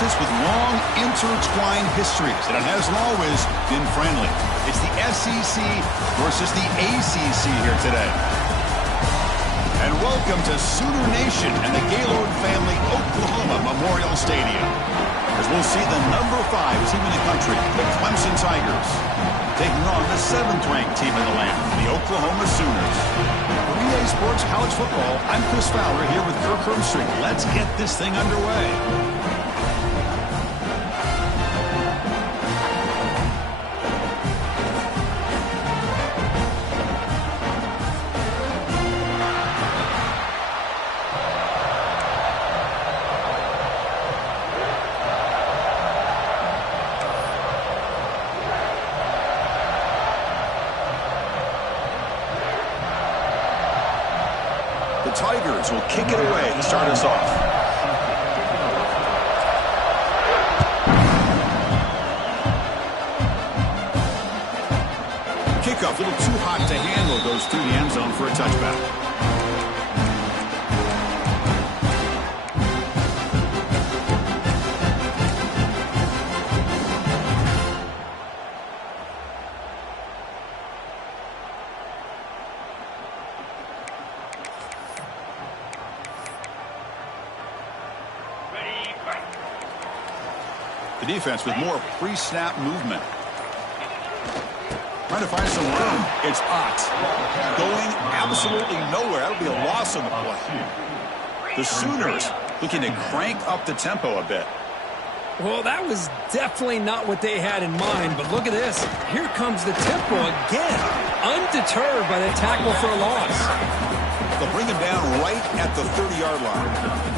conferences with long, intertwined histories, and it hasn't always been friendly. It's the SEC versus the ACC here today. And welcome to Sooner Nation and the Gaylord Family Oklahoma Memorial Stadium, as we'll see the number 5 team in the country, the Clemson Tigers, taking on the 7th-ranked team in the land, the Oklahoma Sooners. For EA Sports College Football, I'm Chris Fowler here with Kirk Herbstreit. Let's get this thing underway. The Tigers will kick it away to start us off. Kickoff, a little too hot to handle, goes through the end zone for a touchback. The defense with more pre-snap movement. Trying to find some room. It's Ott. Going absolutely nowhere. That'll be a loss on the play. The Sooners looking to crank up the tempo a bit. Well, that was definitely not what they had in mind, but look at this. Here comes the tempo again. Undeterred by the tackle for a loss. They'll bring him down right at the 30-yard line.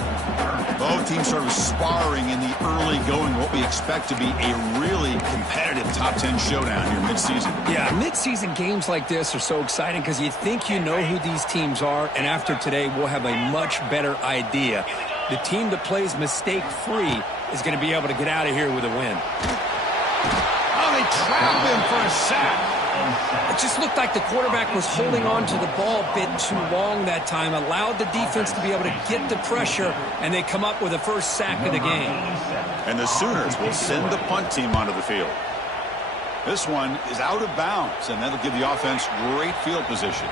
Both teams sort of sparring in the early going, what we expect to be a really competitive top 10 showdown here mid-season. Yeah, mid-season games like this are so exciting because you think you know who these teams are, and after today we'll have a much better idea. The team that plays mistake-free is going to be able to get out of here with a win. Oh, they trap him for a sack. It just looked like the quarterback was holding on to the ball a bit too long that time, allowed the defense to be able to get the pressure, and they come up with the first sack of the game. And the Sooners will send the punt team onto the field. This one is out of bounds, and that'll give the offense great field position.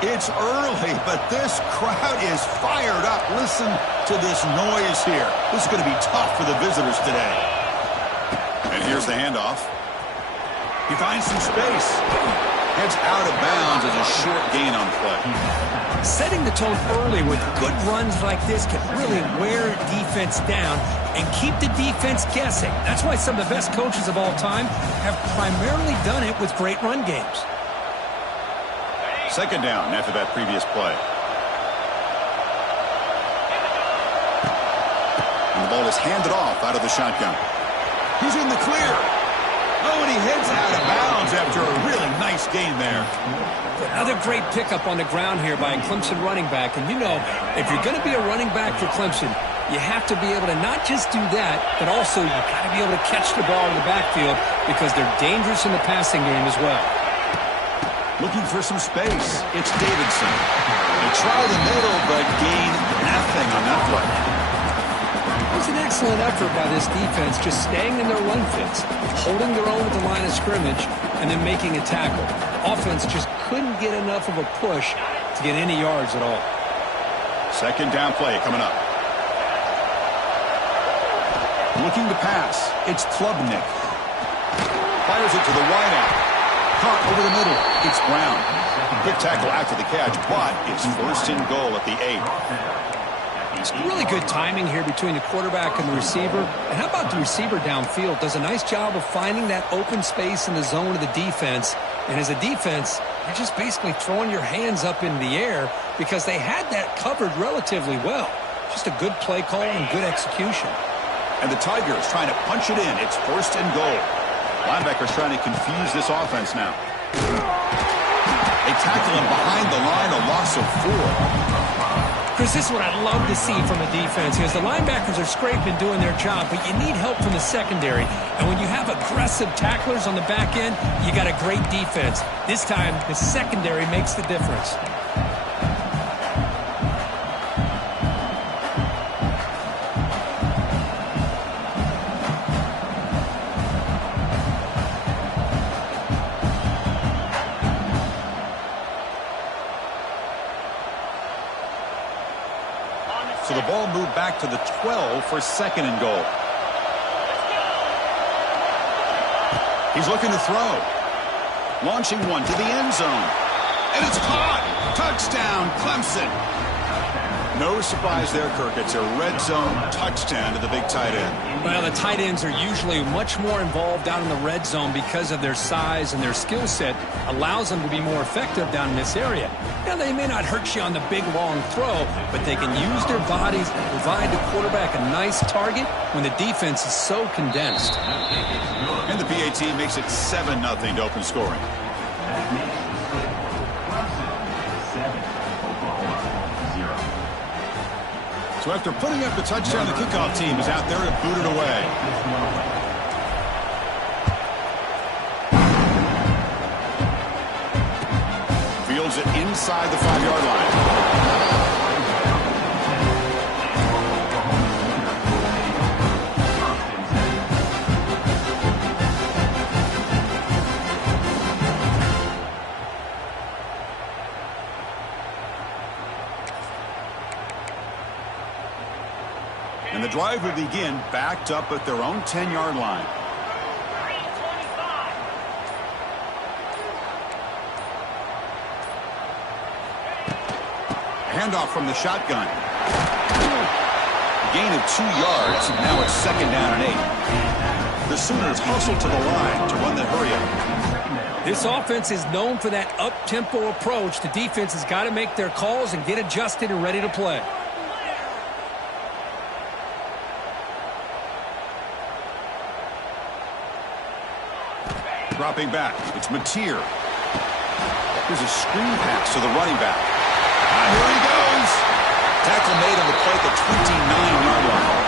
It's early, but this crowd is fired up. Listen to this noise here. This is going to be tough for the visitors today. And here's the handoff. He finds some space. Heads out of bounds as a short gain on the play. Setting the tone early with good runs like this can really wear defense down and keep the defense guessing. That's why some of the best coaches of all time have primarily done it with great run games. Second down after that previous play. And the ball is handed off out of the shotgun. He's in the clear. Oh, and he heads out of bounds after a really nice gain there. Another great pickup on the ground here by a Clemson running back. And you know, if you're going to be a running back for Clemson, you have to be able to not just do that, but also you've got to be able to catch the ball in the backfield because they're dangerous in the passing game as well. Looking for some space. It's Davidson. They try the middle, but gain nothing on that play. It was an excellent effort by this defense, just staying in their run fits, holding their own at the line of scrimmage, and then making a tackle. Offense just couldn't get enough of a push to get any yards at all. Second down play coming up. Looking to pass. It's Klubnik. Fires it to the wideout. Caught over the middle. It's Brown. Quick tackle after the catch, but it's first and goal at the 8. It's really good timing here between the quarterback and the receiver. And how about the receiver downfield? Does a nice job of finding that open space in the zone of the defense. And as a defense, you're just basically throwing your hands up in the air because they had that covered relatively well. Just a good play call and good execution. And the Tigers trying to punch it in. It's first and goal. Linebackers trying to confuse this offense now. They tackle him behind the line, a loss of 4. Chris, this is what I'd love to see from a defense because the linebackers are scraping doing their job, but you need help from the secondary. And when you have aggressive tacklers on the back end, you got a great defense. This time, the secondary makes the difference. So the ball moved back to the 12 for 2nd and goal. He's looking to throw. Launching one to the end zone. And it's caught. Touchdown, Clemson. No surprise there, Kirk. It's a red zone touchdown to the big tight end. Well, the tight ends are usually much more involved down in the red zone because of their size and their skill set allows them to be more effective down in this area. Now, they may not hurt you on the big, long throw, but they can use their bodies to provide the quarterback a nice target when the defense is so condensed. And the PAT makes it 7-0 to open scoring. So after putting up the touchdown, the kickoff team is out there to boot it away. Fields it inside the 5-yard line. And the drive will begin backed up at their own 10-yard line. Handoff from the shotgun. Gain of 2 yards, and now it's 2nd down and 8. The Sooners hustle to the line to run the hurry-up. This offense is known for that up-tempo approach. The defense has got to make their calls and get adjusted and ready to play. Dropping back, it's Mateer. Here's a screen pass to the running back. Here he goes. Tackle made on the play at the 29-yard line.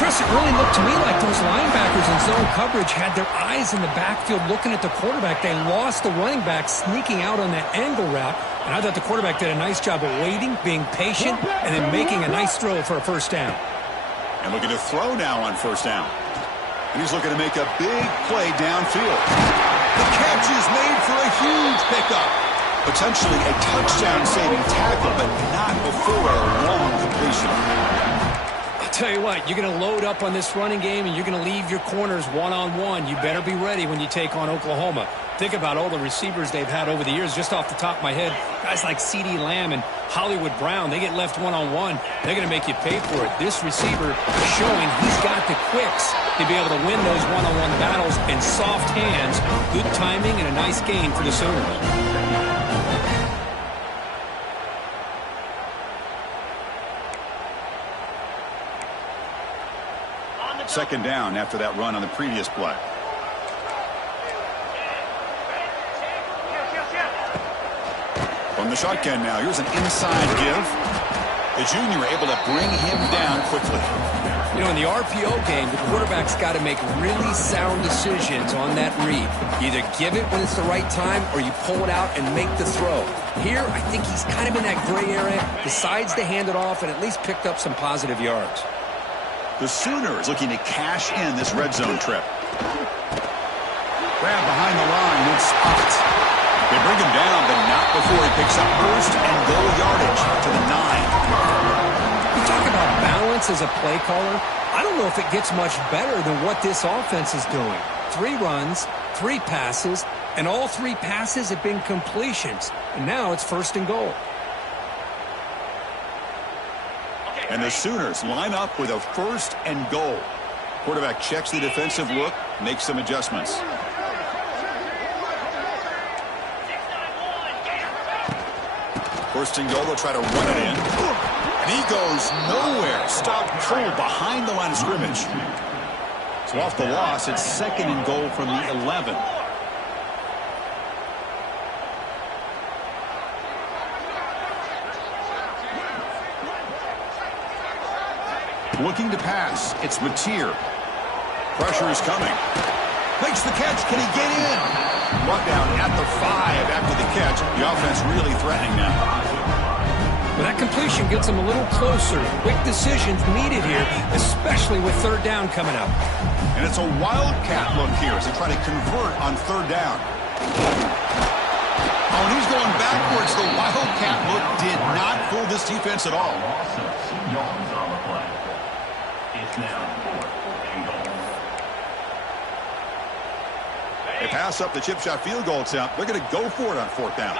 Chris, it really looked to me like those linebackers in zone coverage had their eyes in the backfield looking at the quarterback. They lost the running back sneaking out on that angle route. And I thought the quarterback did a nice job of waiting, being patient, and then making a nice throw for a first down. And looking to throw now on first down. And he's looking to make a big play downfield. The catch is made for a huge pickup. Potentially a touchdown-saving tackle, but not before a long completion. I'll tell you what, you're going to load up on this running game, and you're going to leave your corners one-on-one. You better be ready when you take on Oklahoma. Think about all the receivers they've had over the years. Just off the top of my head, guys like CeeDee Lamb and Hollywood Brown, they get left one-on-one. They're going to make you pay for it. This receiver is showing he's got the quicks to be able to win those one-on-one battles in soft hands. Good timing and a nice gain for the Sooners. 2nd down after that run on the previous play. From the shotgun now, here's an inside give. The junior able to bring him down quickly. You know, in the RPO game, the quarterback's got to make really sound decisions on that read. Either give it when it's the right time or you pull it out and make the throw. Here, I think he's kind of in that gray area, decides to hand it off and at least picked up some positive yards. The Sooners looking to cash in this red zone trip. Grab behind the line, good spot. They bring him down, but not before he picks up first and goal yardage to the 9. You talk about balance as a play caller. I don't know if it gets much better than what this offense is doing. 3 runs, 3 passes, and all 3 passes have been completions. And now it's 1st and goal. And the Sooners line up with a 1st and goal. Quarterback checks the defensive look, makes some adjustments. First and goal, they'll try to run it in. And he goes nowhere. Stopped cold behind the line of scrimmage. So off the loss, it's 2nd and goal from the 11. Looking to pass. It's Mateer. Pressure is coming. Makes the catch. Can he get in? Brought down at the 5 after the catch. The offense really threatening now. But that completion gets them a little closer. Quick decisions needed here, especially with third down coming up. And it's a wildcat look here as they try to convert on third down. Oh, and he's going backwards. The wildcat look did not fool this defense at all. Yards on the play. It's now 4th and goal. They pass up the chip shot field goal attempt. They're going to go for it on 4th down.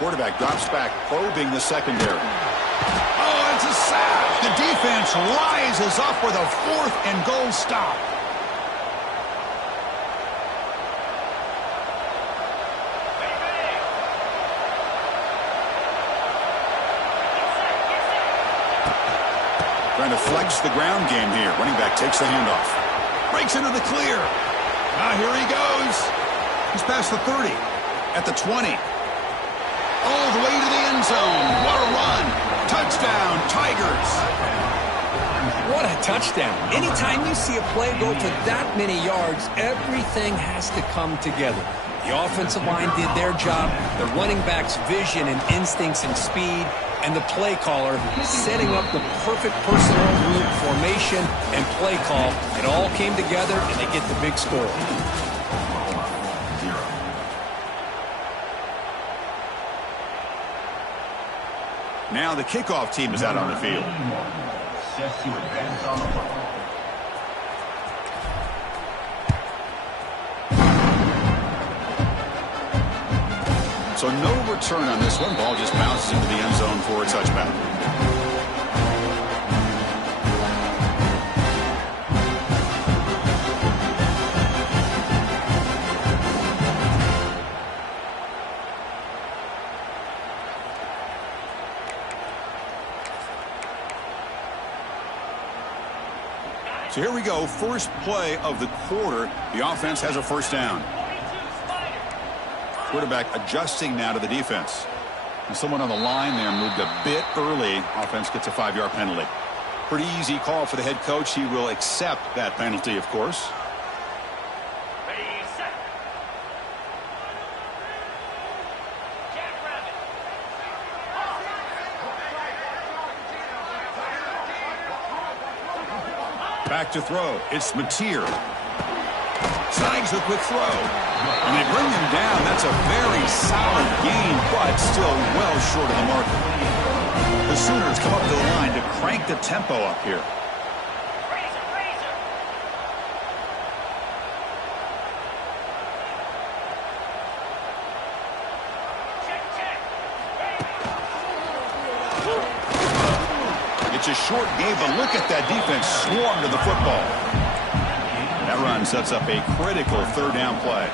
Quarterback drops back, probing the secondary. Oh, it's a sack. The defense rises up with a 4th and goal stop. Trying to flex the ground game here. Running back takes the handoff. Breaks into the clear. Here he goes. He's past the 30. At the 20. All the way to the end zone. What a run. Touchdown, Tigers. What a touchdown. Anytime you see a play go for that many yards, everything has to come together. The offensive line did their job, the running back's vision and instincts and speed, and the play caller setting up the perfect personnel group, formation, and play call. It all came together, and they get the big score. Now the kickoff team is out on the field. Set to advance on the play. So no return on this one. Ball just bounces into the end zone for a touchback. So here we go. First play of the quarter. The offense has a first down. Quarterback adjusting now to the defense. And someone on the line there moved a bit early. Offense gets a 5-yard penalty. Pretty easy call for the head coach. He will accept that penalty, of course. Back to throw. It's Mateer. Snags the quick throw. And they bring him down. That's a very solid gain, but still well short of the marker. The Sooners come up to the line to crank the tempo up here. It's a short game, but look at that defense swarm to the football. That run sets up a critical third down play.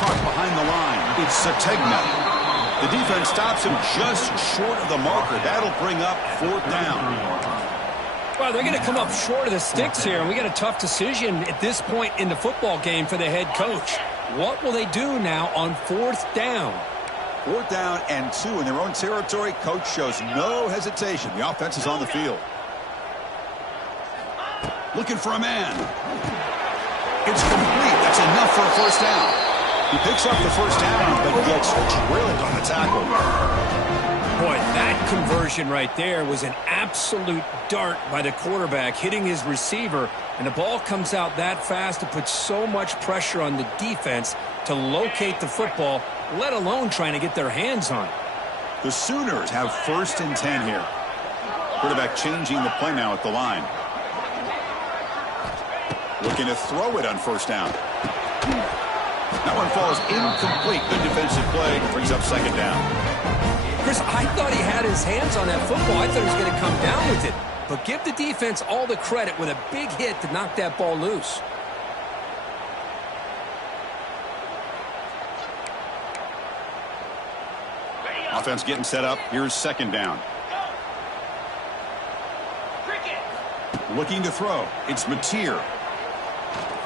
Caught behind the line. It's Sategna. The defense stops him just short of the marker. That'll bring up 4th down. Well, they're going to come up short of the sticks here, and we got a tough decision at this point in the football game for the head coach. What will they do now on 4th down? 4th down and 2 in their own territory. Coach shows no hesitation. The offense is on the field. Looking for a man. It's complete. That's enough for a first down. He picks up the first down, but gets drilled on the tackle. Boy, that conversion right there was an absolute dart by the quarterback, hitting his receiver, and the ball comes out that fast to put so much pressure on the defense to locate the football, let alone trying to get their hands on it. The Sooners have 1st and 10 here. Quarterback changing the play now at the line. Looking to throw it on first down. That one falls incomplete. Good defensive play. Brings up 2nd down. Chris, I thought he had his hands on that football. I thought he was going to come down with it. But give the defense all the credit with a big hit to knock that ball loose. Offense getting set up. Here's 2nd down. Looking to throw. It's Mateer.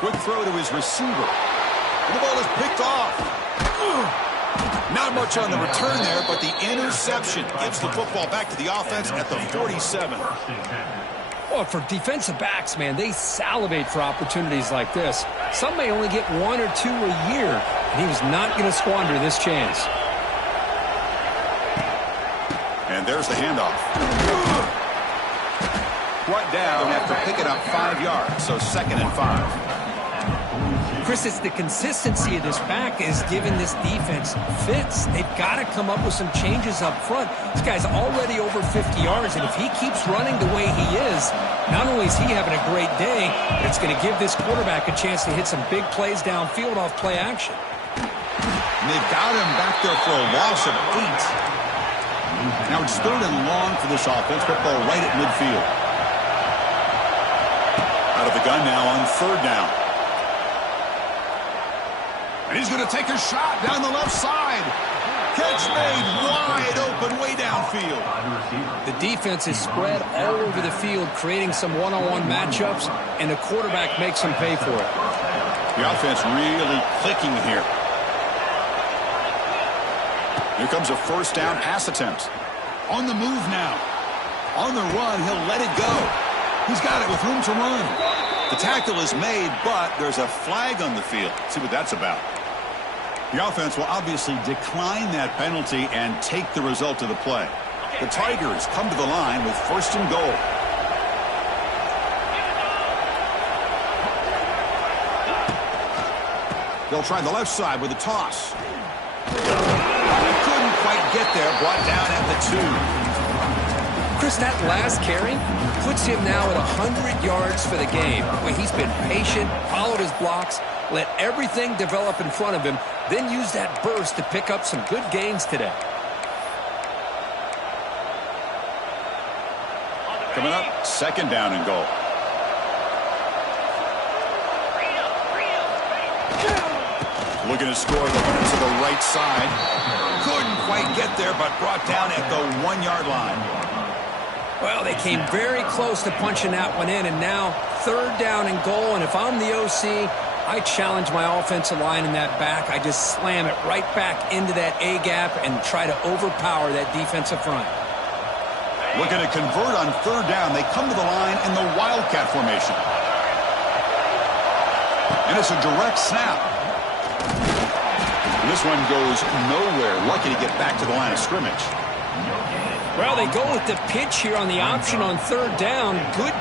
Quick throw to his receiver. And the ball is picked off. Not much on the return there, but the interception gives the football back to the offense at the 47. Well, for defensive backs, man, they salivate for opportunities like this. Some may only get 1 or 2 a year, and he was not going to squander this chance. And there's the handoff. Brought down after picking up 5 yards, so 2nd and 5. Chris, it's the consistency of this back is giving this defense fits. They've got to come up with some changes up front. This guy's already over 50 yards, and if he keeps running the way he is, not only is he having a great day, but it's going to give this quarterback a chance to hit some big plays downfield off play action. And they've got him back there for a loss of 8. Now it's 3rd and long for this offense. Football right at midfield. Out of the gun now on 3rd down. And he's going to take a shot down the left side. Catch made wide open way downfield. The defense is spread all over the field, creating some one-on-one matchups, and the quarterback makes them pay for it. The offense really clicking here. Here comes a 1st down pass attempt. On the move now. On the run, he'll let it go. He's got it with room to run. The tackle is made, but there's a flag on the field. Let's see what that's about. The offense will obviously decline that penalty and take the result of the play. The Tigers come to the line with 1st and goal. They'll try the left side with a toss. Couldn't quite get there, brought down at the 2. Chris, that last carry puts him now at 100 yards for the game, where he's been patient, followed his blocks, let everything develop in front of him, then use that burst to pick up some good gains today. Coming up, 2nd down and goal. Looking to score the runner to the right side. Couldn't quite get there, but brought down at the 1-yard line. Well, they came very close to punching that one in, and now 3rd down and goal. And if I'm the OC, I challenge my offensive line in that back. I just slam it right back into that A-gap and try to overpower that defensive front. Looking to convert on 3rd down. They come to the line in the Wildcat formation. And it's a direct snap. And this one goes nowhere. Lucky to get back to the line of scrimmage. Well, they go with the pitch here on the option on 3rd down. Good.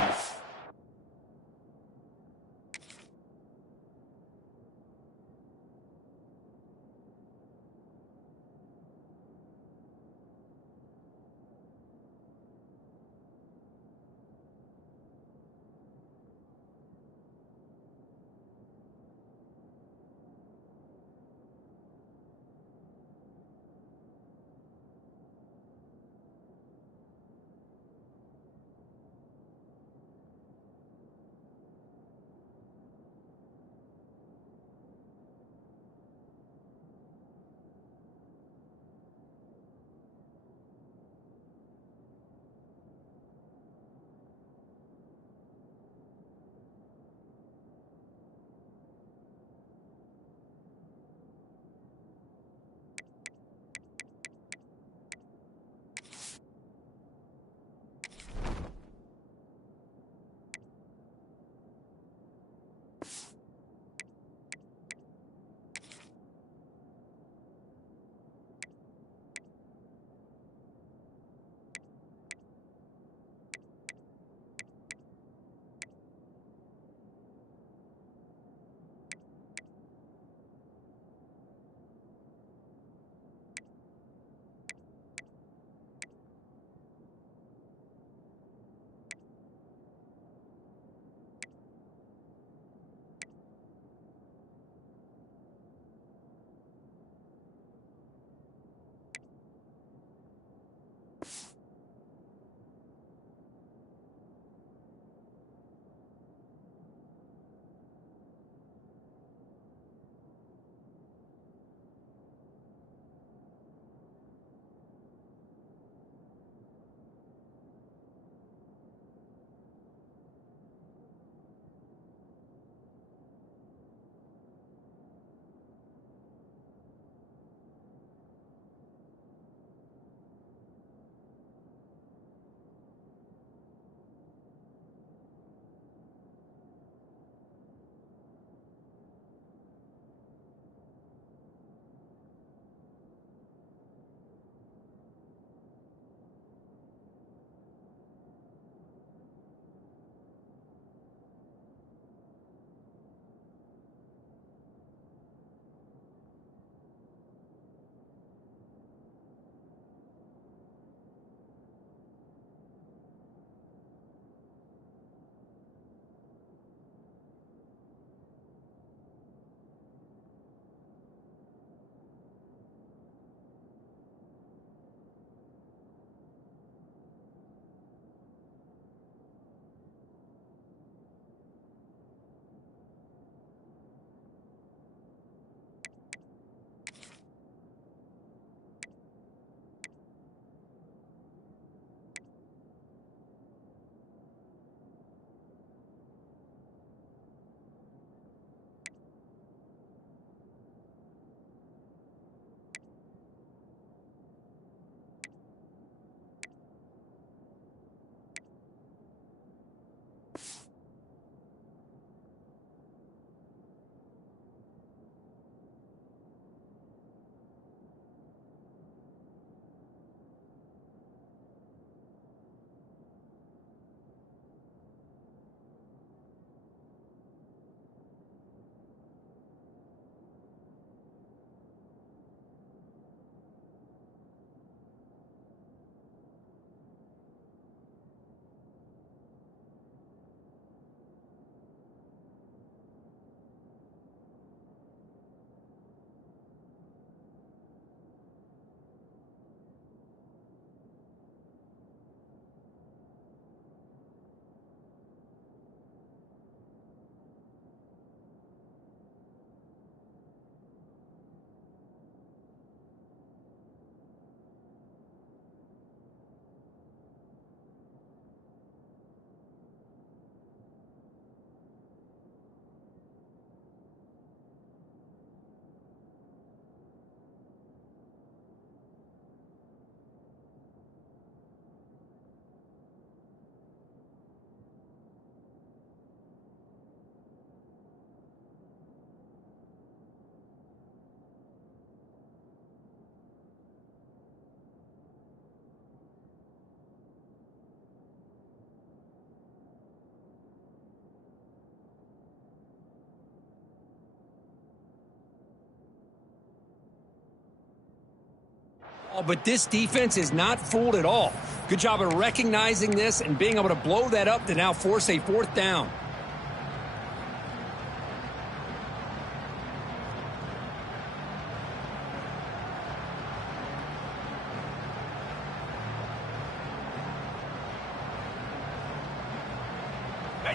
But this defense is not fooled at all. Good job of recognizing this and being able to blow that up to now force a 4th down.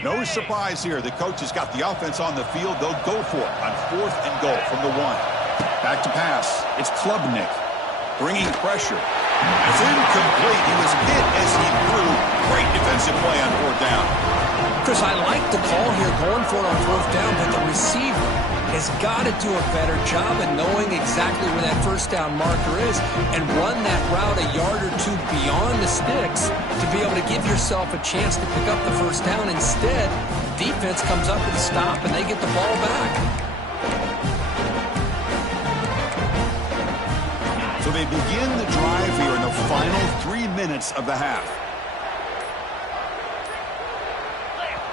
No surprise here. The coach has got the offense on the field. They'll go for it on 4th and goal from the 1. Back to pass. It's Klubnik bringing pressure. It's incomplete. He was hit as he threw. Great defensive play on 4th down. Chris, I like the call here going for it on 4th down, but the receiver has got to do a better job of knowing exactly where that 1st down marker is and run that route a yard or 2 beyond the sticks to be able to give yourself a chance to pick up the 1st down. Instead, defense comes up with a stop and they get the ball back. So they begin the drive here in the final 3 minutes of the half.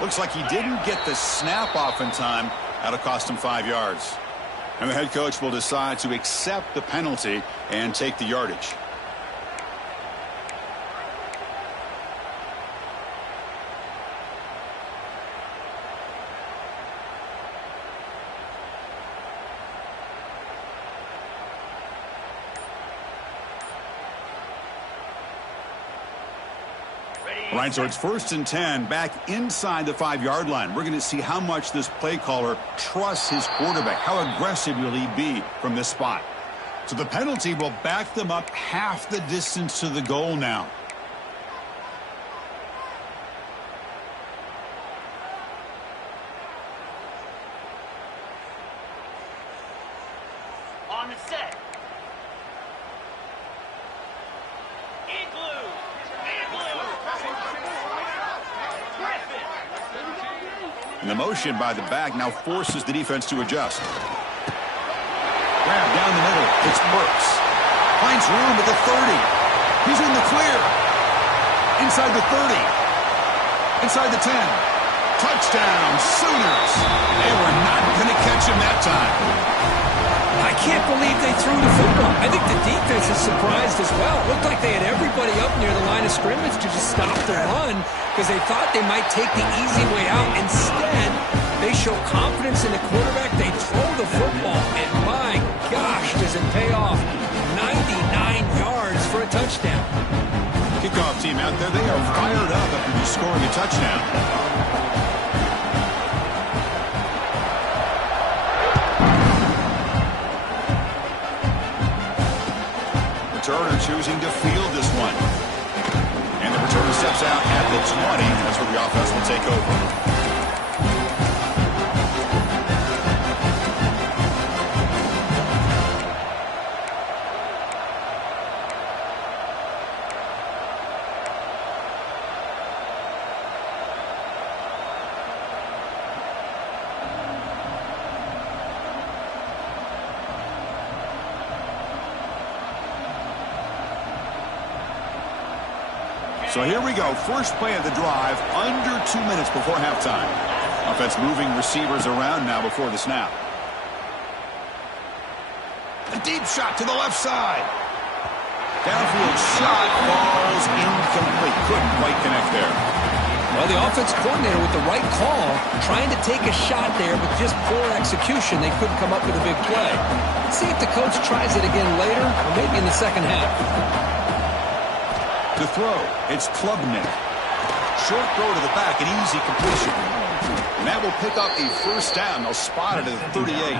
Looks like he didn't get the snap off in time. That'll cost him 5 yards. And the head coach will decide to accept the penalty and take the yardage. All right, so it's 1st and 10 back inside the 5-yard line. We're going to see how much this play caller trusts his quarterback. How aggressive will he be from this spot? So the penalty will back them up half the distance to the goal now. On the set. And the motion by the back now forces the defense to adjust. Grab down the middle. It's Burks. Finds room at the 30. He's in the clear. Inside the 30. Inside the 10. Touchdown, Sooners. They were not going to catch him that time. I can't believe they threw the football. I think the defense is surprised as well. It looked like they had everybody up near the line of scrimmage to just stop the run because they thought they might take the easy way out. Instead, they show confidence in the quarterback. They throw the football, and my gosh, does it pay off. 99 yards for a touchdown. Kickoff team out there, they are fired up after just scoring a touchdown. Returner choosing to field this one. And the returner steps out at the 20. That's where the offense will take over. So here we go. First play of the drive, under 2 minutes before halftime. Offense moving receivers around now before the snap. A deep shot to the left side. Downfield shot falls incomplete. Couldn't quite connect there. Well, the offense coordinator with the right call, trying to take a shot there, but just poor execution. They couldn't come up with a big play. Let's see if the coach tries it again later, or maybe in the second half. To throw, it's Klubnik. Short throw to the back, an easy completion. And that will pick up a first down. They'll spot it at the 38.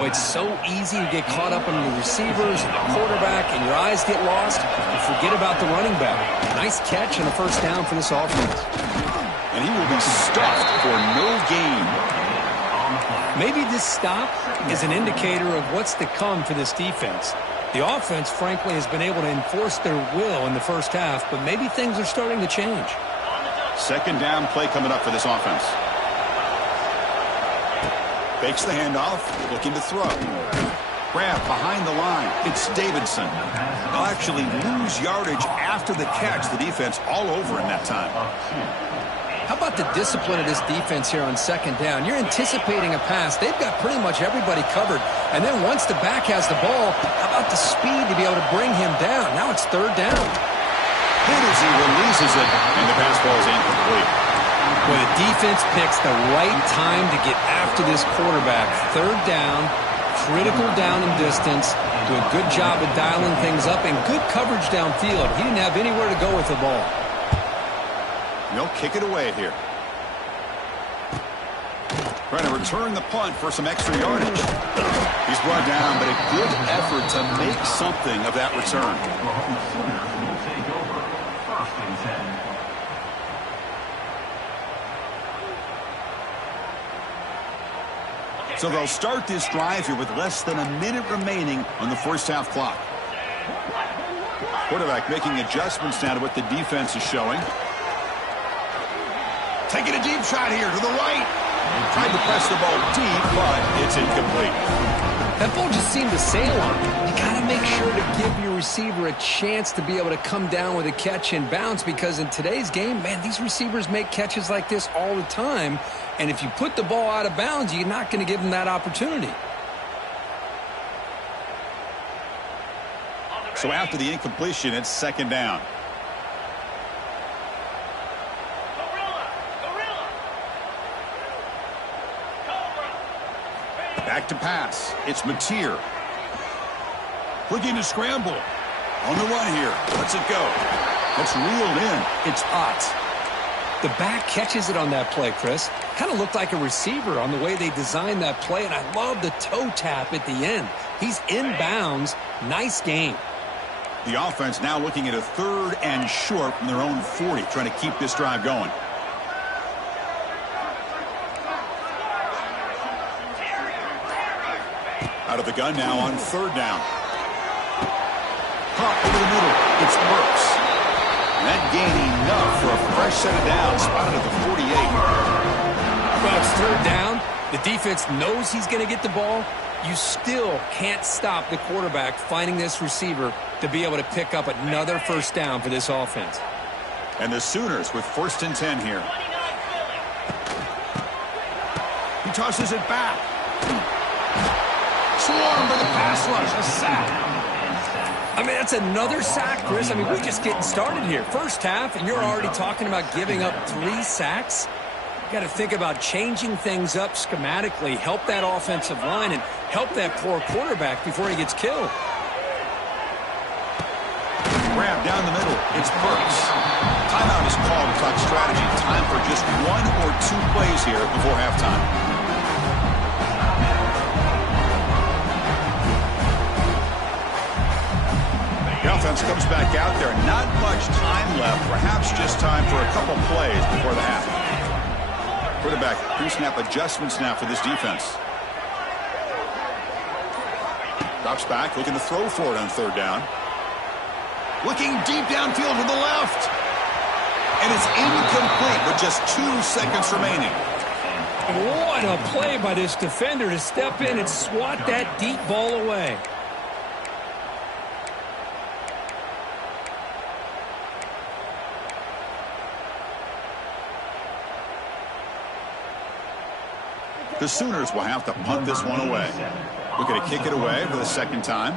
Boy, it's so easy to get caught up in the receivers, the quarterback, and your eyes get lost. You forget about the running back. Nice catch and a first down for this offense. And he will be stuffed for no gain. Maybe this stop is an indicator of what's to come for this defense. The offense, frankly, has been able to enforce their will in the first half, but maybe things are starting to change. Second down play coming up for this offense. Fakes the handoff, looking to throw. Grab behind the line. It's Davidson. They'll actually lose yardage after the catch. The defense all over in that time. How about the discipline of this defense here on second down? You're anticipating a pass. They've got pretty much everybody covered. And then once the back has the ball, how about the speed to be able to bring him down? Now it's third down. Hit as he releases it, and the pass ball is incomplete. Well, the defense picks the right time to get after this quarterback. Third down, critical down and distance. Do a good job of dialing things up and good coverage downfield. He didn't have anywhere to go with the ball. They'll kick it away here. Trying to return the punt for some extra yardage. He's brought down, but a good effort to make something of that return. So they'll start this drive here with less than a minute remaining on the first half clock. Quarterback making adjustments now to what the defense is showing. Taking a deep shot here to the right. Tried to press the ball deep, but it's incomplete. That ball just seemed to sail on him. You got to make sure to give your receiver a chance to be able to come down with a catch and bounce, because in today's game, man, these receivers make catches like this all the time. And if you put the ball out of bounds, you're not going to give them that opportunity. So after the incompletion, it's second down. Back to pass. It's Mateer. Looking to scramble. On the run here. Lets it go. It's reeled in. It's Ott. The back catches it on that play, Chris. Kind of looked like a receiver on the way they designed that play, and I love the toe tap at the end. He's inbounds. Nice game. The offense now looking at a third and short from their own 40, trying to keep this drive going. Out of the gun now on third down. Caught over the middle. It's Burks. And that gained enough for a fresh set of downs. Spotted at the 48. Well, it's third down. The defense knows he's going to get the ball. You still can't stop the quarterback finding this receiver to be able to pick up another first down for this offense. And the Sooners with first and 10 here. He tosses it back. Swarmed by the pass rush. A sack. I mean, that's another sack, Chris. I mean, we're just getting started here. First half, and you're already talking about giving up 3 sacks. You got to think about changing things up schematically, help that offensive line, and help that poor quarterback before he gets killed. Grab down the middle. It's Burks. Timeout is called to talk strategy. Time for just 1 or 2 plays here before halftime. The offense comes back out there. Not much time left. Perhaps just time for a couple plays before the half. Quarterback pre-snap adjustments now for this defense. Drops back, looking to throw for it on third down. Looking deep downfield to the left. And it's incomplete with just 2 seconds remaining. What a play by this defender to step in and swat that deep ball away. The Sooners will have to punt this one away. Looking to kick it away for the second time.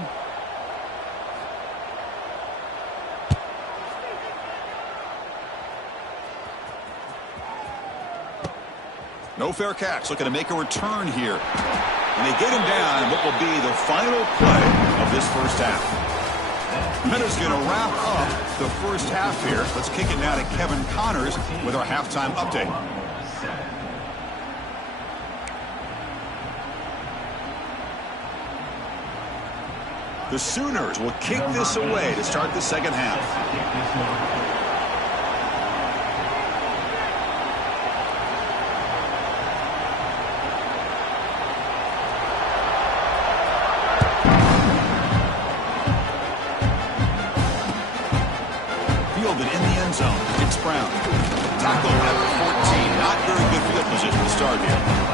No fair catch. Looking to make a return here. And they get him down in what will be the final play of this first half. Minutes going to wrap up the first half here. Let's kick it now to Kevin Connors with our halftime update. The Sooners will kick this away to start the second half. Fielded in the end zone. It's Brown. Tackle at the 14. Not very good field position to start here.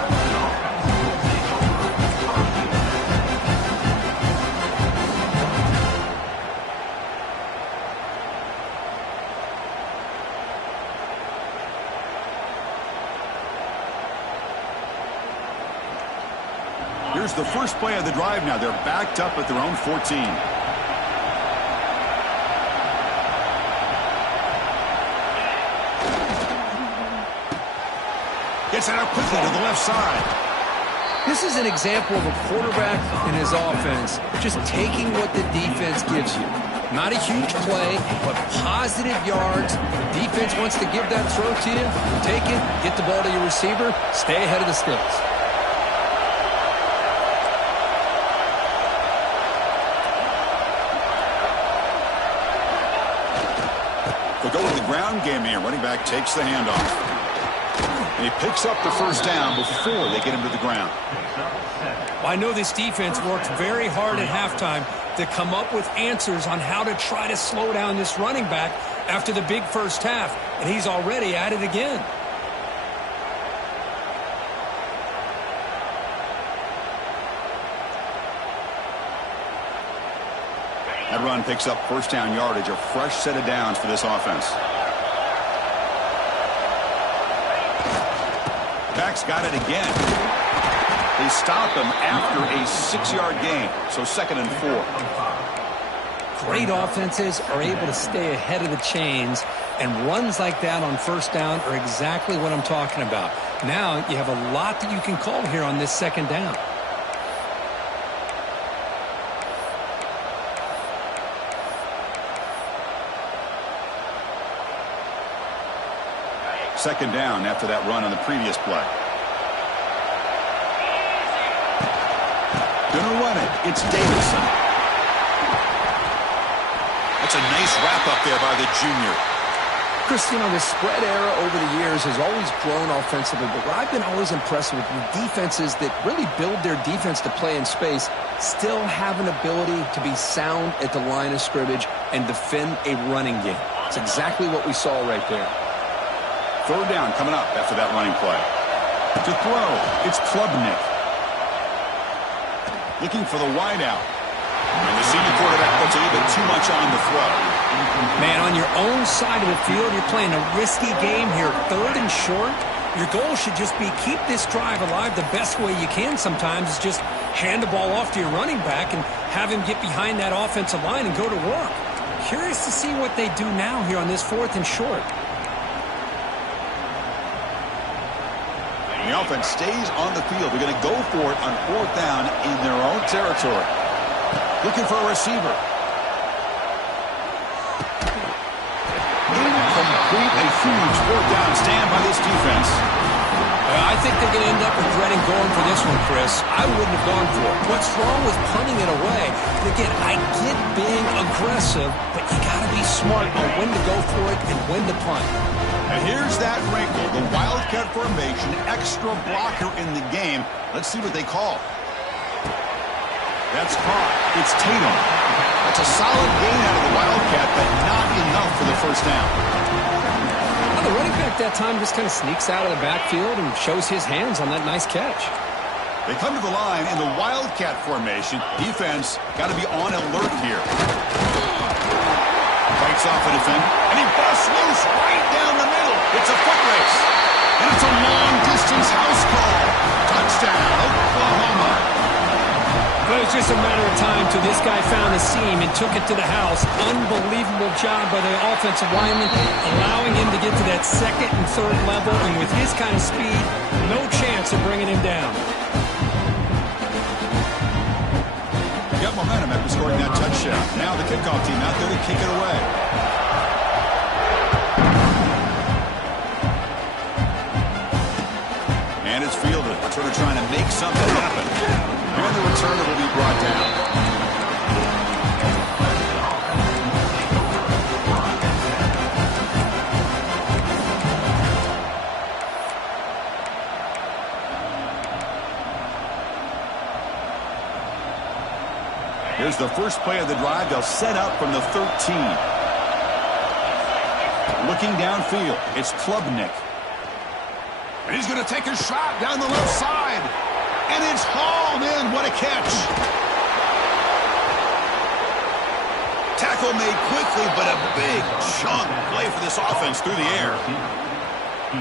Here's the first play of the drive now. They're backed up at their own 14. Gets it out quickly to the left side. This is an example of a quarterback and his offense just taking what the defense gives you. Not a huge play, but positive yards. The defense wants to give that throw to you. Take it, get the ball to your receiver, stay ahead of the sticks. They'll go with the ground game here. Running back takes the handoff. And he picks up the first down before they get him to the ground. Well, I know this defense worked very hard at halftime to come up with answers on how to try to slow down this running back after the big first half, and he's already at it again. That run picks up first down yardage, a fresh set of downs for this offense. Back's got it again. They stop him after a 6-yard gain, so 2nd and 4. Great offenses are able to stay ahead of the chains, and runs like that on first down are exactly what I'm talking about. Now you have a lot that you can call here on this 2nd down. Second down after that run on the previous play. Gonna run it. It's Davison. That's a nice wrap-up there by the junior. Chris, you know, the spread era over the years has always grown offensively, but what I've been always impressed with the defenses that really build their defense to play in space still have an ability to be sound at the line of scrimmage and defend a running game. It's exactly what we saw right there. Third down coming up after that running play. To throw, it's Klubnik. Looking for the wideout. And the senior quarterback puts a little bit too much on the throw. Man, on your own side of the field, you're playing a risky game here. 3rd and short. Your goal should just be keep this drive alive the best way you can sometimes is just hand the ball off to your running back and have him get behind that offensive line and go to work. Curious to see what they do now here on this 4th and short. The offense stays on the field. They're going to go for it on 4th down in their own territory. Looking for a receiver. Incomplete. A huge 4th down stand by this defense. I think they're going to end up regretting going for this one, Chris. I wouldn't have gone for it. What's wrong with punting it away? And again, I get being aggressive, but you got to be smart on when to go for it and when to punt. And here's that wrinkle, the Wildcat formation, extra blocker in the game. Let's see what they call. That's caught. It's Tatum. That's a solid gain out of the Wildcat, but not enough for the first down. Well, the running back that time just kind of sneaks out of the backfield and shows his hands on that nice catch. They come to the line in the Wildcat formation. Defense got to be on alert here. Fights off a defender, and he busts loose right down the middle. It's a foot race, and it's a long-distance house call. Touchdown, Oklahoma. But it was just a matter of time till this guy found the seam and took it to the house. Unbelievable job by the offensive lineman, allowing him to get to that 2nd and 3rd level, and with his kind of speed, no chance of bringing him down. Got momentum after scoring that touchdown. Now the kickoff team out there to kick it away. And it's fielded. Sort of trying to make something happen. And the returner will be brought down. Here's the first play of the drive. They'll set up from the 13. Looking downfield, it's Klubnik. And he's going to take a shot down the left side. And it's hauled in. What a catch. Tackle made quickly, but a big chunk play for this offense through the air.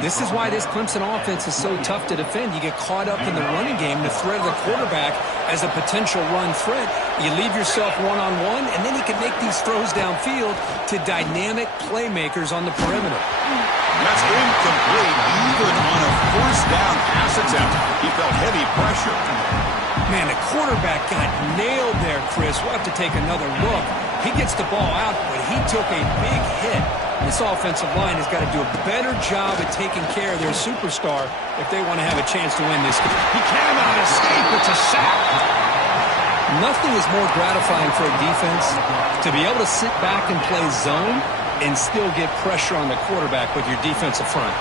This is why this Clemson offense is so tough to defend. You get caught up in the running game, the threat of the quarterback, as a potential run threat. You leave yourself one-on-one, and then he can make these throws downfield to dynamic playmakers on the perimeter. That's incomplete, even on a first down pass attempt. He felt heavy pressure. Man, the quarterback got nailed there, Chris. We'll have to take another look. He gets the ball out, but he took a big hit. This offensive line has got to do a better job at taking care of their superstar if they want to have a chance to win this game. He cannot escape. It's a sack. Nothing is more gratifying for a defense to be able to sit back and play zone and still get pressure on the quarterback with your defensive front.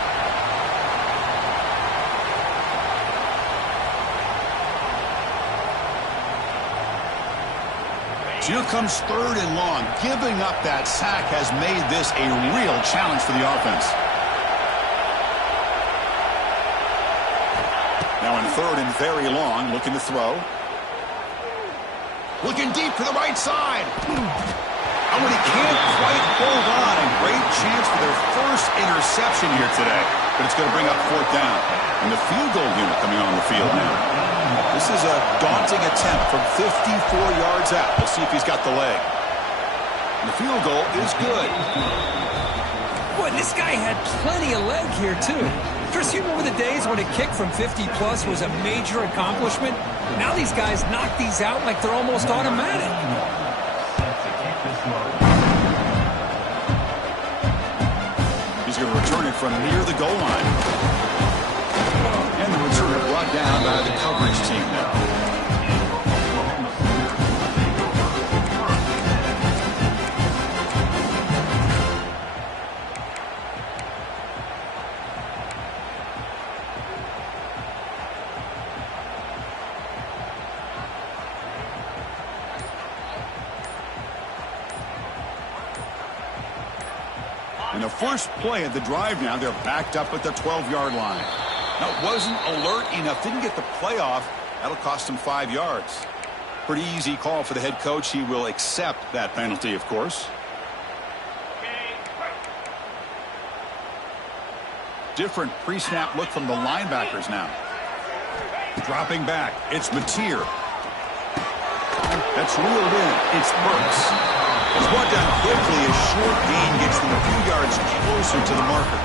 Here comes 3rd and long. Giving up that sack has made this a real challenge for the offense. Now in 3rd and very long, looking to throw. Looking deep to the right side. And when he can't quite hold on, a great chance for their first interception here today. But it's going to bring up 4th down. And the field goal unit coming on the field now. This is a daunting attempt from 54 yards out. We'll see if he's got the leg. And the field goal is good. Boy, this guy had plenty of leg here, too. Chris, you remember the days when a kick from 50-plus was a major accomplishment? Now these guys knock these out like they're almost automatic. He's going to return it from near the goal line. And the returner brought down by the coverage team now. In the first play of the drive now, they're backed up at the 12-yard line. Now, it wasn't alert enough, didn't get the play off. That'll cost him 5 yards. Pretty easy call for the head coach. He will accept that penalty, of course. Different pre-snap look from the linebackers now. Dropping back, it's Mateer. That's reeled in. It's Burks. It's brought down quickly as short gain gets them a few yards closer to the marker.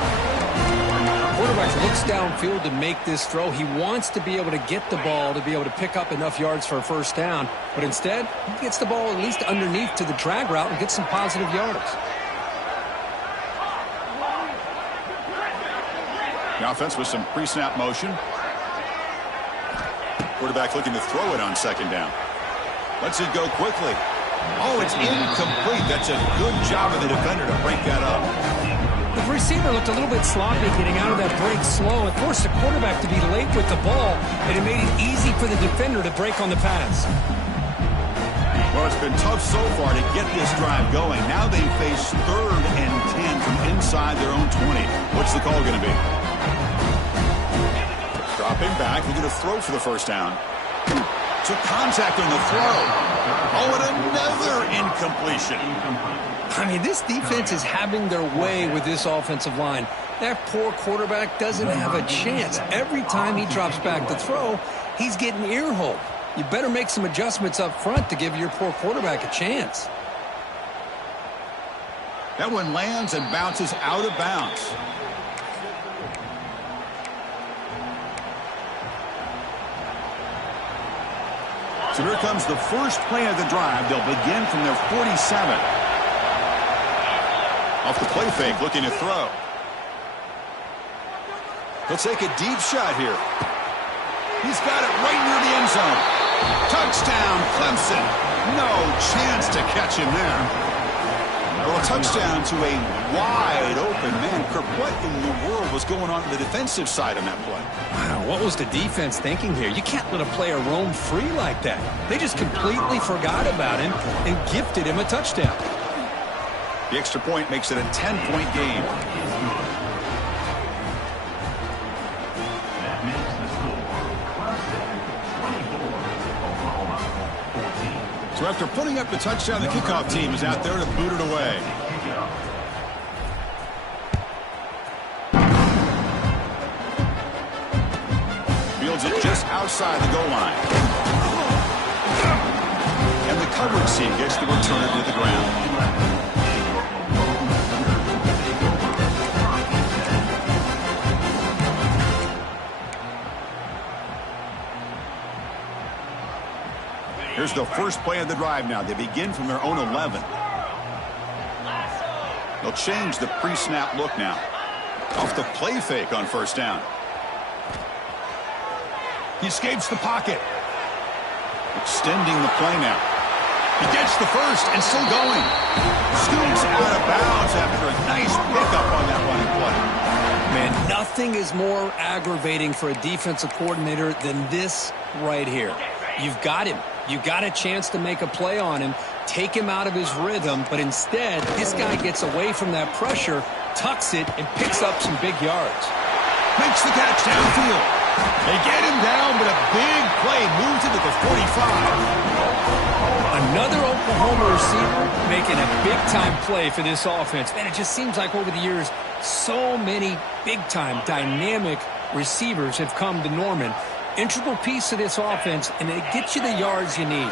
Quarterback looks downfield to make this throw. He wants to be able to get the ball to be able to pick up enough yards for a first down. But instead, he gets the ball at least underneath to the drag route and gets some positive yards. The offense with some pre-snap motion. Quarterback looking to throw it on 2nd down. Lets it go quickly. Oh, it's incomplete. That's a good job of the defender to break that up. The receiver looked a little bit sloppy getting out of that break slow. It forced the quarterback to be late with the ball, and it made it easy for the defender to break on the pass. Well, it's been tough so far to get this drive going. Now they face 3rd and 10 from inside their own 20. What's the call going to be? Dropping back, looking to throw for the first down. Took contact on the throw. Oh, and another incompletion. I mean, this defense is having their way with this offensive line. That poor quarterback doesn't have a chance. Every time he drops back to throw, he's getting ear-holed. You better make some adjustments up front to give your poor quarterback a chance. That one lands and bounces out of bounds. So here comes the first play of the drive. They'll begin from their 47. Off the play fake, looking to throw. He'll take a deep shot here. He's got it right near the end zone. Touchdown, Clemson. No chance to catch him there. Well, a touchdown to a wide open man. Kirk, what in the world was going on the defensive side on that play? Wow, what was the defense thinking here? You can't let a player roam free like that. They just completely forgot about him and gifted him a touchdown. The extra point makes it a 10-point game. That makes the score Clemson 24, Oklahoma 14. So after putting up the touchdown, the kickoff team is out there to boot it away. Fields it just outside the goal line. And the coverage seam gets the returner to the ground. Here's the first play of the drive now. They begin from their own 11. They'll change the pre-snap look now. Off the play fake on first down. He escapes the pocket. Extending the play now. He gets the first and still going. Scoots out of bounds after a nice pickup on that running play. Man, nothing is more aggravating for a defensive coordinator than this right here. You've got him. You got a chance to make a play on him, take him out of his rhythm, but instead, this guy gets away from that pressure, tucks it, and picks up some big yards. Makes the catch downfield. They get him down, but a big play moves it to the 45. Another Oklahoma receiver making a big-time play for this offense. Man, it just seems like over the years, so many big-time, dynamic receivers have come to Norman. Integral piece of this offense, and it gets you the yards you need.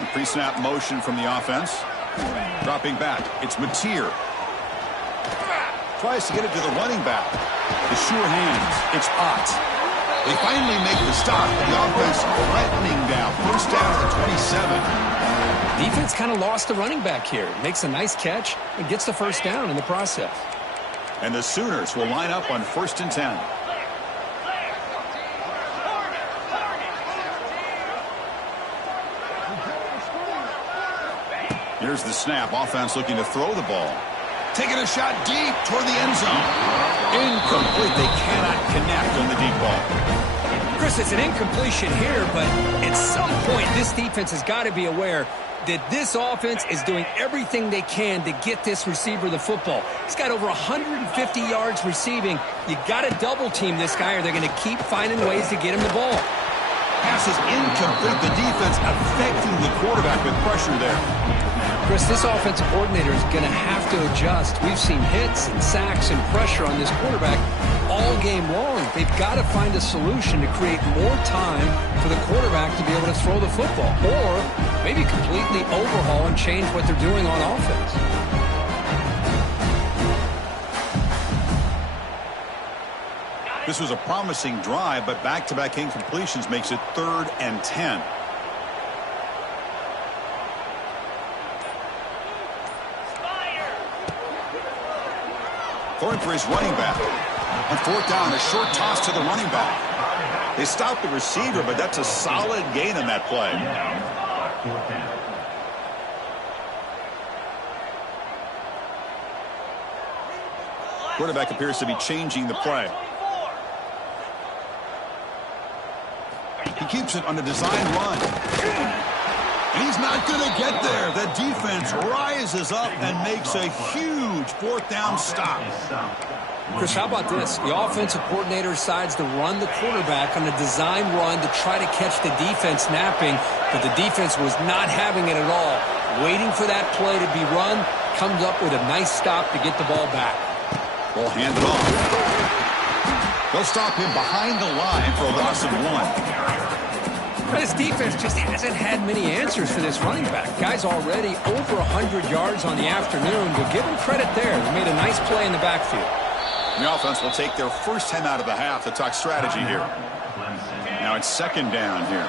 The pre-snap motion from the offense. Dropping back. It's Mateer. Tries to get it to the running back. The sure hands. It's Ott. They finally make the stop. The offense threatening down. First down at the 27. Defense kind of lost the running back here. Makes a nice catch and gets the first down in the process. And the Sooners will line up on 1st and 10. Here's the snap. Offense looking to throw the ball. Taking a shot deep toward the end zone. Incomplete. They cannot connect on the deep ball. Chris, it's an incompletion here, but at some point, this defense has got to be aware that this offense is doing everything they can to get this receiver the football. He's got over 150 yards receiving. You got to double team this guy, or they're going to keep finding ways to get him the ball. Pass is incomplete. The defense affecting the quarterback with pressure there. Chris, this offensive coordinator is going to have to adjust. We've seen hits and sacks and pressure on this quarterback all game long. They've got to find a solution to create more time for the quarterback to be able to throw the football, or maybe completely overhaul and change what they're doing on offense. This was a promising drive, but back-to-back incompletions makes it 3rd and 10. Throwing for his running back. On 4th down, a short toss to the running back. They stopped the receiver, but that's a solid gain on that play. Quarterback appears to be changing the play. He keeps it on a design run. And he's not going to get there. The defense rises up and makes a huge 4th down stop. Chris, how about this? The offensive coordinator decides to run the quarterback on a design run to try to catch the defense napping, but the defense was not having it at all. Waiting for that play to be run, comes up with a nice stop to get the ball back. Ball handed off. They'll stop him behind the line for a loss of 1. But his defense just hasn't had many answers for this running back. Guy's already over 100 yards on the afternoon, but give him credit there. They made a nice play in the backfield. The offense will take their first 10 out of the half to talk strategy here. Now it's 2nd down here.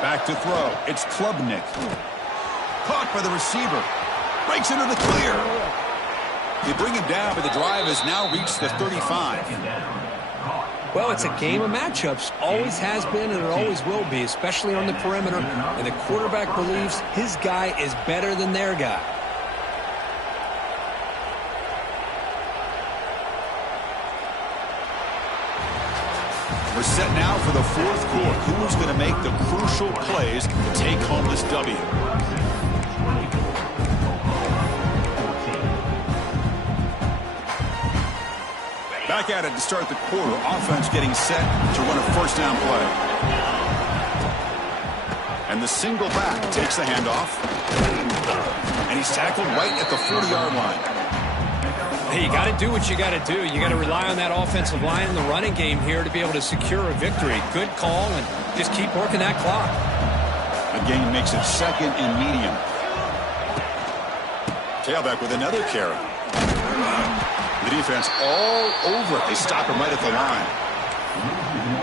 Back to throw. It's Klubnik. Caught by the receiver. Breaks into the clear. They bring him down, but the drive has now reached the 35. Well, it's a game of matchups. Always has been, and it always will be, especially on the perimeter. And the quarterback believes his guy is better than their guy. We're set now for the 4th quarter. Who's going to make the crucial plays to take home this W? Back at it to start the quarter. Offense getting set to run a 1st down play. And the single back takes the handoff. And he's tackled right at the 40-yard line. Hey, you got to do what you got to do. You got to rely on that offensive line in the running game here to be able to secure a victory. Good call, and just keep working that clock. The game makes it second and medium. Tailback with another carry. The defense all over it. They stop him right at the line.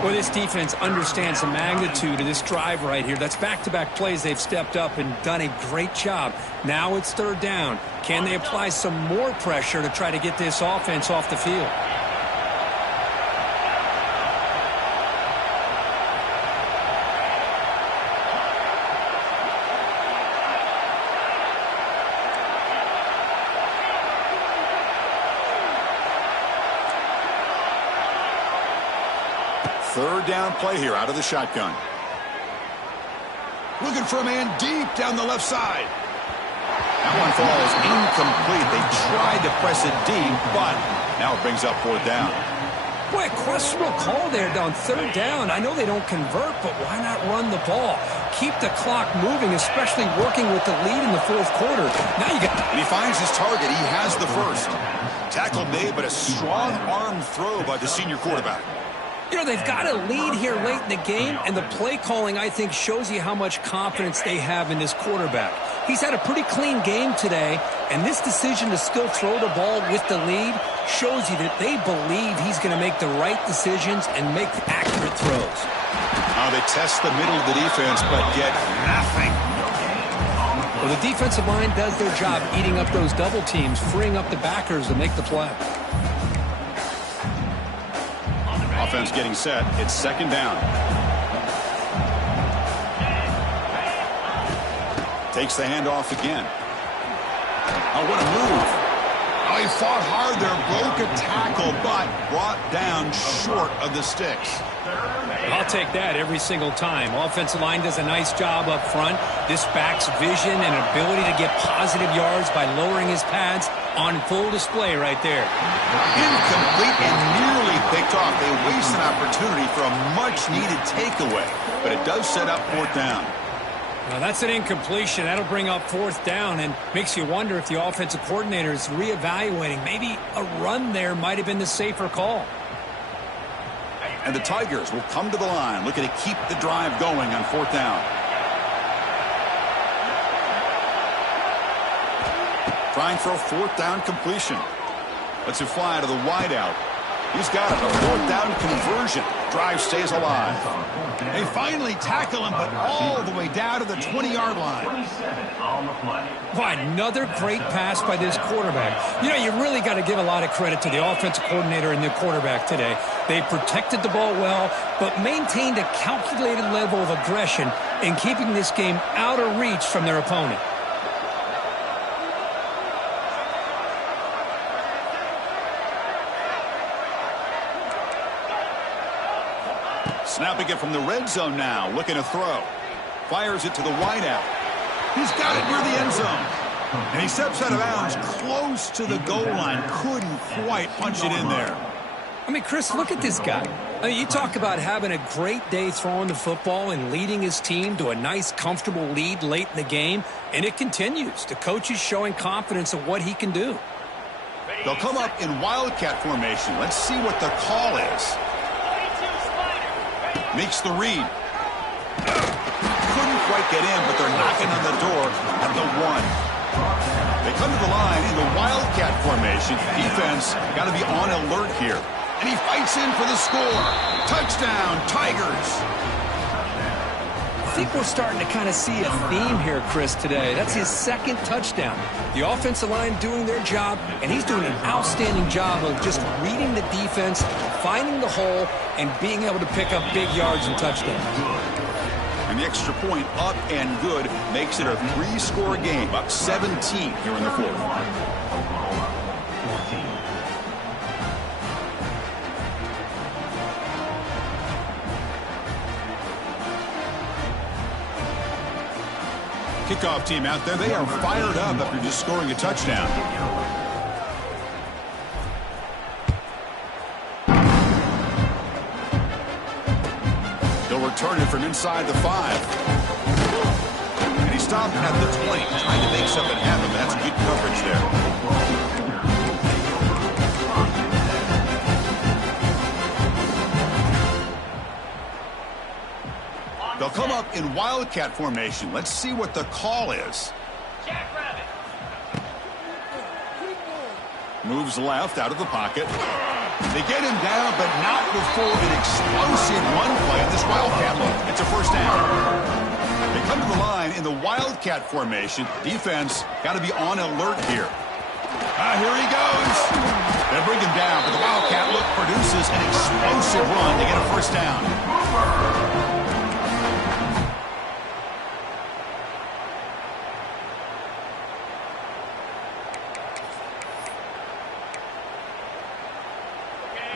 Well, this defense understands the magnitude of this drive right here. That's back-to-back plays. They've stepped up and done a great job. Now it's third down. Can they apply some more pressure to try to get this offense off the field? Third down play here out of the shotgun. Looking for a man deep down the left side. That one falls incomplete. They tried to press it deep, but now it brings up fourth down. Boy, a questionable call there on third down. I know they don't convert, but why not run the ball? Keep the clock moving, especially working with the lead in the fourth quarter. Now you got... And he finds his target. He has the first. Tackle made, but a strong arm throw by the senior quarterback. You know, they've got a lead here late in the game, and the play calling, I think, shows you how much confidence they have in this quarterback. He's had a pretty clean game today, and this decision to still throw the ball with the lead shows you that they believe he's going to make the right decisions and make accurate throws. Now they test the middle of the defense, but get nothing. Well, the defensive line does their job eating up those double teams, freeing up the backers to make the play. Offense getting set. It's second down. Takes the handoff again. Oh, what a move. Oh, he fought hard there, broke a tackle, but brought down short of the sticks. I'll take that every single time. Offensive line does a nice job up front. This back's vision and ability to get positive yards by lowering his pads on full display right there. Incomplete and nearly picked off. They waste an opportunity for a much-needed takeaway, but it does set up fourth down. Now that's an incompletion. That'll bring up fourth down and makes you wonder if the offensive coordinator is reevaluating. Maybe a run there might have been the safer call. And the Tigers will come to the line, looking to keep the drive going on fourth down. Trying for a fourth down completion. Lets it fly to the wideout. He's got it. A fourth down conversion. Drive stays alive. They finally tackle him, but all the way down to the 20-yard line. 27 on the play. Boy, another great pass by this quarterback. You know, you really got to give a lot of credit to the offensive coordinator and the quarterback today. They protected the ball well, but maintained a calculated level of aggression in keeping this game out of reach from their opponent. Snapping it from the red zone now, looking to throw. Fires it to the wideout. He's got it near the end zone. And he steps out of bounds close to the goal line. Couldn't quite punch it in there. I mean, Chris, look at this guy. I mean, you talk about having a great day throwing the football and leading his team to a nice, comfortable lead late in the game, and it continues. The coach is showing confidence of what he can do. They'll come up in wildcat formation. Let's see what the call is. Makes the read. Couldn't quite get in, but they're knocking on the door at the 1. They come to the line in the wildcat formation. Defense got to be on alert here. And he fights in for the score. Touchdown, Tigers. I think we're starting to kind of see a theme here, Chris, today. That's his second touchdown. The offensive line doing their job, and he's doing an outstanding job of just reading the defense, finding the hole, and being able to pick up big yards and touchdowns. And the extra point up and good makes it a 3-score game, up 17 here in the fourth. Kickoff team out there, they are fired up after just scoring a touchdown. They'll return it from inside the 5. And he stopped at the 20, trying to make something happen, but that's good coverage there. They'll come up in Wildcat formation. Let's see what the call is. Jackrabbit. Moves left out of the pocket. They get him down, but not before an explosive run play in this Wildcat look. It's a first down. They come to the line in the Wildcat formation. Defense got to be on alert here. Here he goes. They bring him down, but the Wildcat look produces an explosive run to get a first down.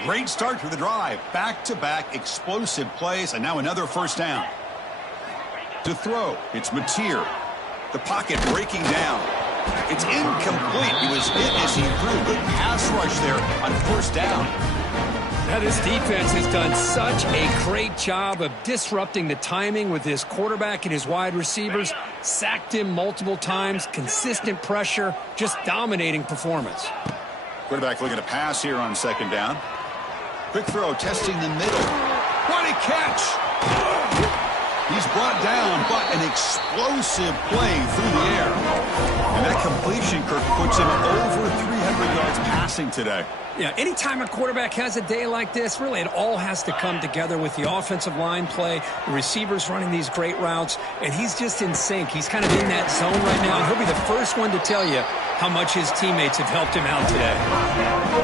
Great start to the drive. Back-to-back explosive plays, and now another first down. To throw, it's Mateer. The pocket breaking down. It's incomplete. He was hit as he threw. Good pass rush there on first down. Now this defense has done such a great job of disrupting the timing with his quarterback and his wide receivers. Sacked him multiple times. Consistent pressure. Just dominating performance. Quarterback looking to pass here on second down. Quick throw, testing the middle. What a catch! He's brought down, but an explosive play through the air. And that completion, Kirk, puts him over 300 yards passing today. Yeah, anytime a quarterback has a day like this, really it all has to come together with the offensive line play, the receivers running these great routes, and he's just in sync. He's kind of in that zone right now, and he'll be the first one to tell you how much his teammates have helped him out today.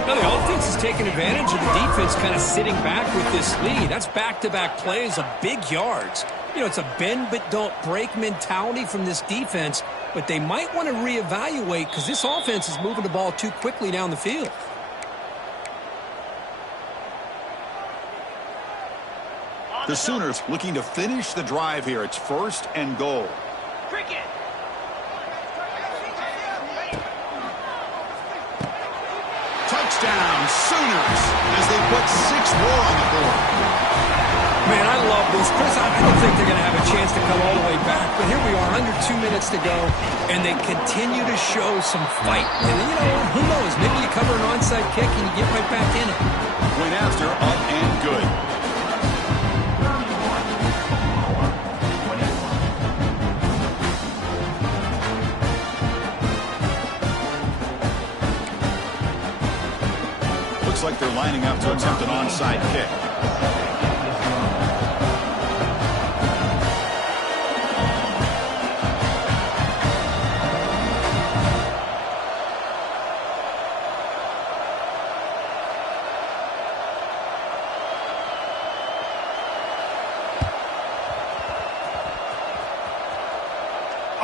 Now the offense is taking advantage of the defense kind of sitting back with this lead. That's back-to-back plays of big yards. You know, it's a bend but don't break mentality from this defense, but they might want to reevaluate because this offense is moving the ball too quickly down the field. The Sooners looking to finish the drive here. It's first and goal. Cricket. Touchdown, Sooners, as they put 6 more on the board. Man, I love this. Chris, I don't think they're going to have a chance to come all the way back, but here we are, under 2 minutes to go, and they continue to show some fight. And you know what? Who knows? Maybe you cover an onside kick and you get right back in it. Went after, up and good. Looks like they're lining up to attempt an onside kick.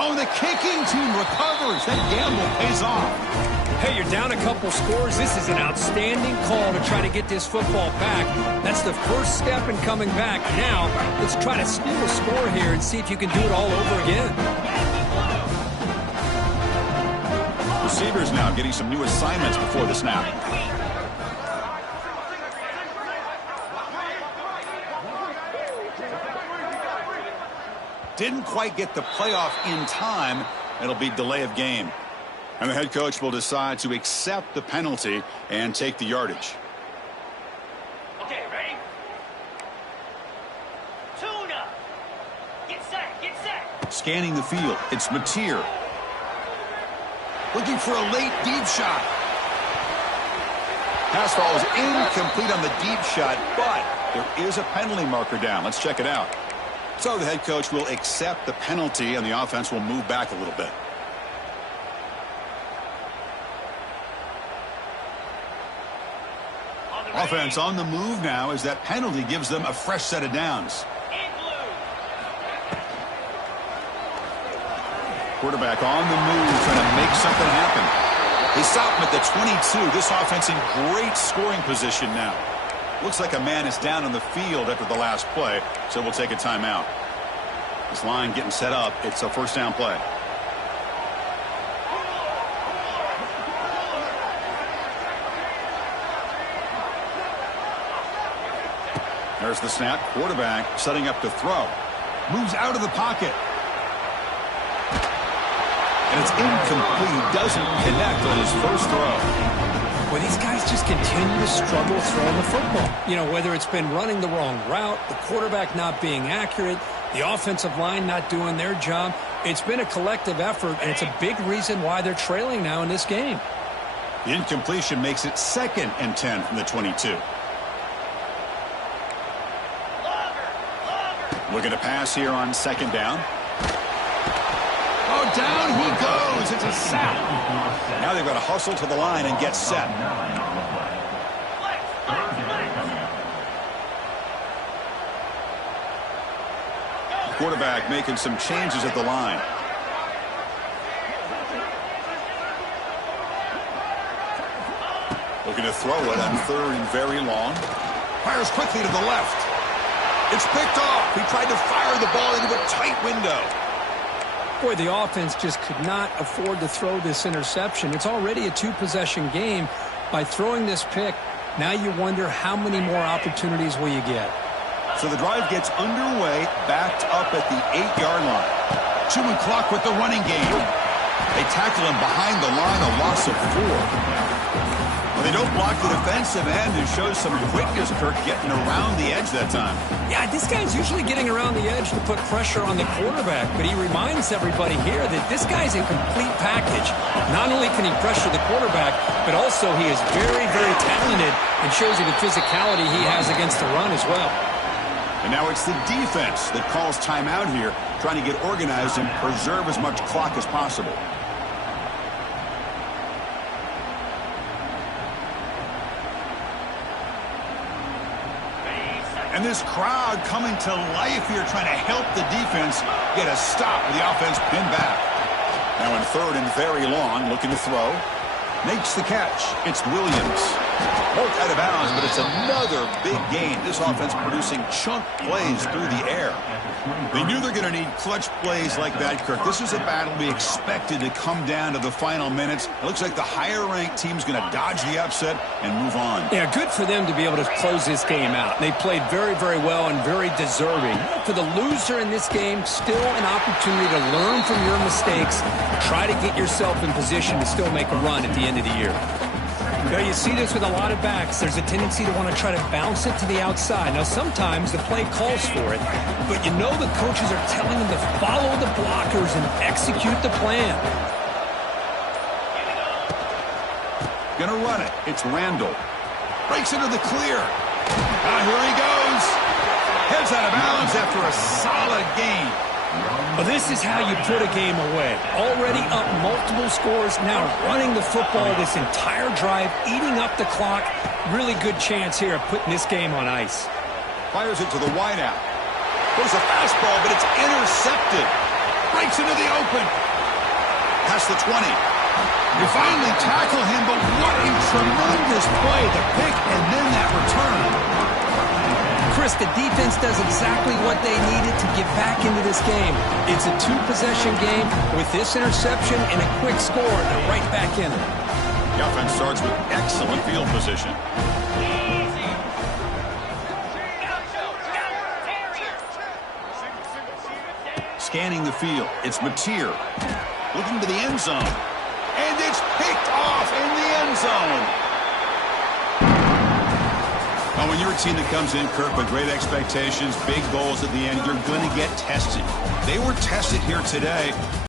Oh, the kicking team recovers. That gamble pays off. Hey, you're down a couple scores. This is an outstanding call to try to get this football back. That's the first step in coming back. Now, let's try to steal a score here and see if you can do it all over again. Receivers now getting some new assignments before the snap. Didn't quite get the playoff in time. It'll be delay of game. And the head coach will decide to accept the penalty and take the yardage. Okay, ready? Tuna. Get set, get set. Scanning the field, it's Mateer. Looking for a late deep shot. Pass ball is incomplete on the deep shot, but there is a penalty marker down. Let's check it out. So the head coach will accept the penalty, and the offense will move back a little bit. Offense on the move now as that penalty gives them a fresh set of downs. Quarterback on the move, trying to make something happen. They stop him at the 22. This offense in great scoring position now. Looks like a man is down on the field after the last play, so we'll take a timeout. This line getting set up. It's a first down play. There's the snap. Quarterback setting up to throw. Moves out of the pocket. And it's incomplete. He doesn't connect on his first throw. Well, these guys just continue to struggle throwing the football. You know, whether it's been running the wrong route, the quarterback not being accurate, The offensive line not doing their job. It's been a collective effort, and it's a big reason why they're trailing now in this game. The incompletion makes it 2nd and 10 from the 22. Looking to pass here on 2nd down. Oh, down he goes. It's a sack. Now they've got to hustle to the line and get set. Quarterback making some changes at the line. Looking to throw it on 3rd and very long. Fires quickly to the left. It's picked off. He tried to fire the ball into a tight window. Boy, the offense just could not afford to throw this interception. It's already a 2-possession game. By throwing this pick, now you wonder how many more opportunities will you get. So the drive gets underway, backed up at the 8-yard line. Chewing clock with the running game. They tackle him behind the line, a loss of 4. Well, they don't block the defensive end and shows some quickness, Kirk, getting around the edge that time. Yeah, this guy's usually getting around the edge to put pressure on the quarterback, but he reminds everybody here that this guy's a complete package. Not only can he pressure the quarterback, but also he is very, very talented and shows you the physicality he has against the run as well. And now it's the defense that calls timeout here, trying to get organized and preserve as much clock as possible. And this crowd coming to life here, trying to help the defense get a stop with the offense pinned back. Now in 3rd and very long, looking to throw. Makes the catch. It's Williams. Poked out of bounds, but it's another big gain. This offense producing chunk plays through the air. They knew they're going to need clutch plays like that, Kirk. This is a battle we expected to come down to the final minutes. It looks like the higher-ranked team's going to dodge the upset and move on. Yeah, good for them to be able to close this game out. They played very, very well and very deserving. For the loser in this game, still an opportunity to learn from your mistakes, try to get yourself in position to still make a run at the end of the year. Now, you see this with a lot of backs. There's a tendency to want to try to bounce it to the outside. Now, sometimes the play calls for it, but you know the coaches are telling them to follow the blockers and execute the plan. Gonna run it. It's Randall. Breaks into the clear. Here he goes. Heads out of bounds after a solid game. Well, this is how you put a game away. Already up multiple scores, now running the football this entire drive, eating up the clock. Really good chance here of putting this game on ice. Fires it to the wideout. Goes a fastball, but it's intercepted. Breaks into the open. Past the 20. You finally tackle him, but what a tremendous play. The pick and then that return. Chris, the defense does exactly what they needed to get back into this game. It's a 2-possession game with this interception and a quick score. They're right back in it. The offense starts with excellent field position. Scanning the field. It's Mateer. Looking to the end zone. And it's picked off in the end zone. Well, when you're a team that comes in, Kirk, with great expectations, big goals at the end, you're going to get tested. They were tested here today.